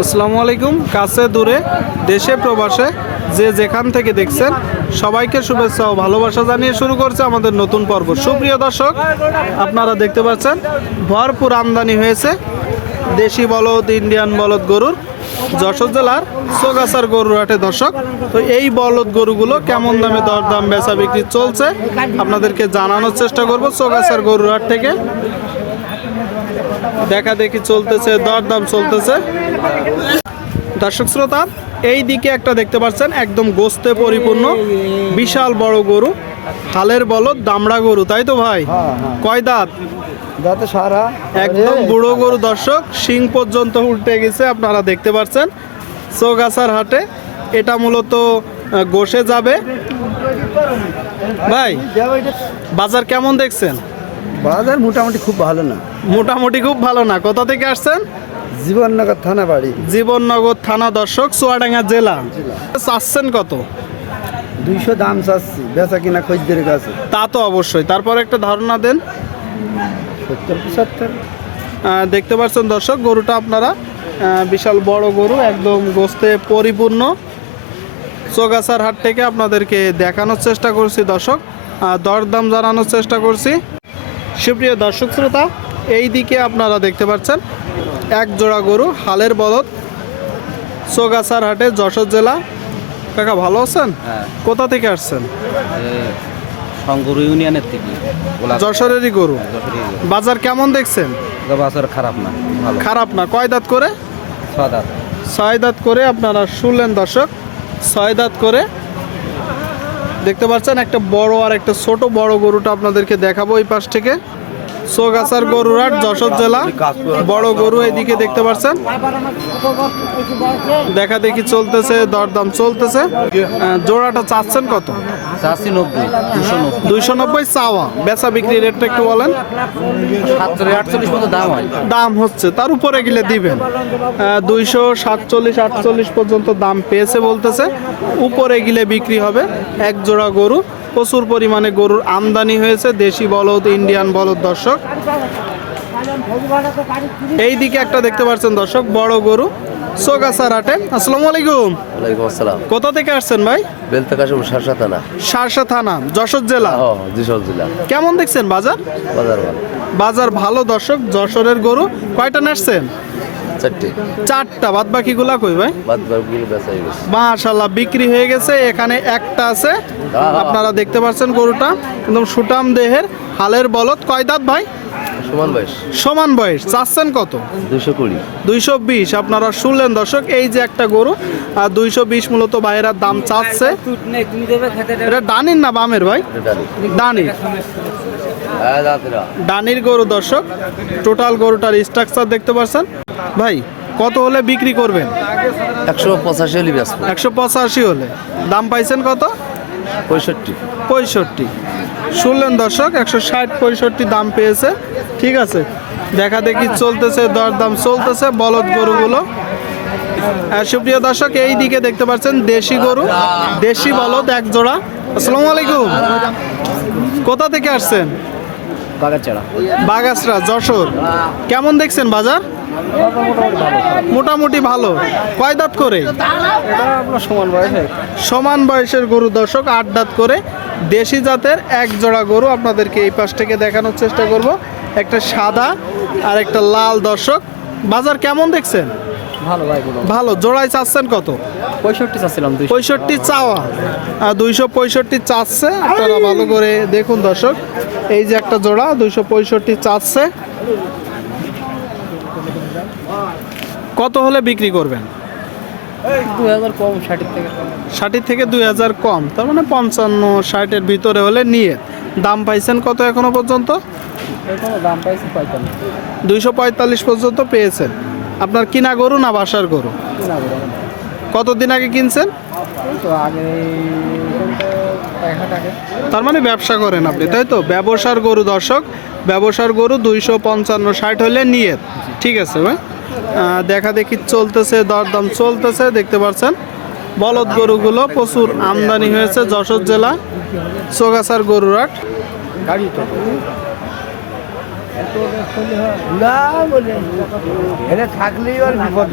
আসসালামু আলাইকুম। কাছে দূরে দেশে প্রবাসে যে যেখান থেকে দেখছেন সবাইকে শুভেচ্ছা ও ভালোবাসা জানিয়ে শুরু করছে আমাদের নতুন পর্ব। সুপ্রিয় দর্শক, আপনারা দেখতে পাচ্ছেন ভরপুর আমদানি হয়েছে দেশি বলদ, ইন্ডিয়ান বলদ গরুর যশোর জেলার চৌগাছার গরুর হাটে। দর্শক, তো এই বলদ গরুগুলো কেমন দামে দরদাম বেচা বিক্রি চলছে আপনাদেরকে জানানোর চেষ্টা করব। চৌগাছার গরুর হাট থেকে দেখা দেখি চলতেছে, দরদাম চলতেছে। দর্শক শ্রোতা, এই দিকে একটা দেখতে পাচ্ছেন একদম গোস্তে পরিপূর্ণ বিশাল বড় গরু, হালের বলদ, দামড়া গরু, তাই তো ভাই? কয় দাঁত? দাঁতে সারা একদম বুড়ো গরু। দর্শক, শিং পর্যন্ত উল্টে গেছে, আপনারা দেখতে পাচ্ছেন চৌগাছার হাটে। এটা মূলত গোশে যাবে। ভাই, বাজার কেমন দেখছেন? বাজার মোটামুটি খুব ভালো না। মোটামুটি খুব ভালো না। কোথা থেকে আসছেন? জীবননগর থানা বাড়ি। জীবননগর থানা। দর্শক, চুয়াডাঙ্গা জেলা। চাচ্ছেন কত? 200 দাম চাচ্ছি, বেচা কিনা খদ্দের কাছে। তা তো অবশ্যই, তারপর একটা ধারণা দেন। 70-75। দেখতে পাচ্ছেন দর্শক, গরুটা আপনারা বিশাল বড় গরু, একদম গোস্তে পরিপূর্ণ। চৌগাছার হাট থেকে আপনাদেরকে দেখানোর চেষ্টা করছি দর্শক, দরদাম জানানোর চেষ্টা করছি। সুপ্রিয় দর্শক শ্রোতা, এই দিকে আপনারা দেখতে পাচ্ছেন এক জোড়া গরু, হালের বলদ, চৌগাছার হাটে, যশোর জেলা। কাকা ভালো আছেন? হ্যাঁ। কোথা থেকে আসছেন? শঙ্কর ইউনিয়নের থেকে। যশোরেরই গরু। বাজার কেমন দেখছেন? বাজার খারাপ না, ভালো। খারাপ না। কয় দাঁত করে? 6 দাঁত। 6 দাঁত করে। আপনারা শুনলেন দর্শক, 6 দাঁত করে। দেখতে পাচ্ছেন একটা বড় আর একটা ছোট। বড় গরুটা আপনাদেরকে দেখাবো এই পাশ থেকে। চৌগাছার গরুরহাট, যশোর জেলা। বড় গরু এইদিকে দেখতে পাচ্ছেন। দেখা দেখি চলতেছে, দরদাম চলতেছে। জোড়াটা চাচ্ছেন কত? 290 চাওয়া। বেচা বিক্রি রেটটা একটু বলেন। 47-48 মতো দাম হয়। দাম হচ্ছে, তার উপরে গেলে দিবেন। 247-48 পর্যন্ত দাম পেয়েছে বলতেছে। উপরে গেলে বিক্রি হবে। এক জোড়া গরু, প্রচুর পরিমাণে গরুর আমদানি হয়েছে, দেশি বলদ, ইন্ডিয়ান বলদ। দর্শক, এই দিকে একটা দেখতে পাচ্ছেন দর্শক, বড় গরু, চৌগাছার হাটে। আসসালামু আলাইকুম। ওয়ালাইকুম আসসালাম। কোথা থেকে আসছেন ভাই? বেলতাকাশম শাসা থানা। শাসা থানা, যশোর জেলা। যশোর জেলা। কেমন দেখছেন বাজার? বাজার ভালো। বাজার ভালো। দর্শক, যশোরের গরু কয়টা নাচছেন? 4টা। বাদ বাকিগুলা কই ভাই? বাদ বাকিগুলো বেচা হয়ে গেছে। মাশাআল্লাহ, বিক্রি হয়ে গেছে। এখানে একটা আছে, আপনারা দেখতে পাচ্ছেন। গরুটা একদম সুটাম দেহের, হালের বলদ। কয় দাঁত ভাই? সমান বয়স। সমান বয়স। চাচ্ছেন কত? 220। 220। আপনারা শুনলেন দর্শক, এই যে একটা গরু, আর 220 মূলত বাইরের দাম চাচ্ছে। এটা ডানির না বামের ভাই? ডানির। ডানির গরু। দর্শক, টোটাল গরুটার স্ট্রাকচার দেখতে পাচ্ছেন। ভাই, কত হলে বিক্রি করবেন? 185 হলে বেচবো। 185 হলে। দাম পাইছেন কত? 65। শুনলেন দর্শক, 160-65 দাম পেয়েছে। ঠিক আছে, দেখা দেখি চলতেছে, দরদাম চলতেছে বলদ গরুগুলো। সুপ্রিয় দর্শক, এই দিকে দেখতে পাচ্ছেন দেশি গরু, দেশি বলদ এক জোড়া। আসসালামু আলাইকুম। কোথা থেকে আসছেন? বাগাছড়া, যশোর। কেমন দেখছেন বাজার? মোটামুটি ভালো। কয় দাঁত করে? সমান বয়সের গরু। দর্শক, 8 দাঁত করে, দেশি জাতের এক জোড়া গরু আপনাদেরকে এই পাশ থেকে দেখানোর চেষ্টা করব। একটা সাদা আর একটা লাল। দর্শক, বাজার কেমন দেখছেন? ভালো। জোড়ায় চাচ্ছেন কত? 65 চাচ্ছিলাম। 65 চাওয়া, 265 চাচ্ছে। আপনারা ভালো করে দেখুন দর্শক, এই যে একটা জোড়া, 265 চাচ্ছে। কত হলে বিক্রি করবেন? 2000 কম, 60 থেকে 2000 কম, তার মানে 55-60-এর ভিতরে হলে নিয়ে। দাম পাইছেন কত এখনো পর্যন্ত? দাম পাইছি 245 পর্যন্ত পেয়েছেন। আপনার কিনা গরু না বাসার গরু? কতদিন আগে কিনছেন? তার মানে ব্যবসা করেন আপনি, তাই তো? ব্যবসার গরু। দর্শক, ব্যবসার গরু 255-60 হলে নিয়ে। ঠিক আছে ভাই, দেখা দেখি চলতেছে, দরদাম চলতেছে। দেখতে পাচ্ছেন বলদ গরুগুলো প্রচুর আমদানি হয়েছে যশোর জেলা চৌগাছার গরুরহাট। না বলে এটা থাকলেই আর বিপদ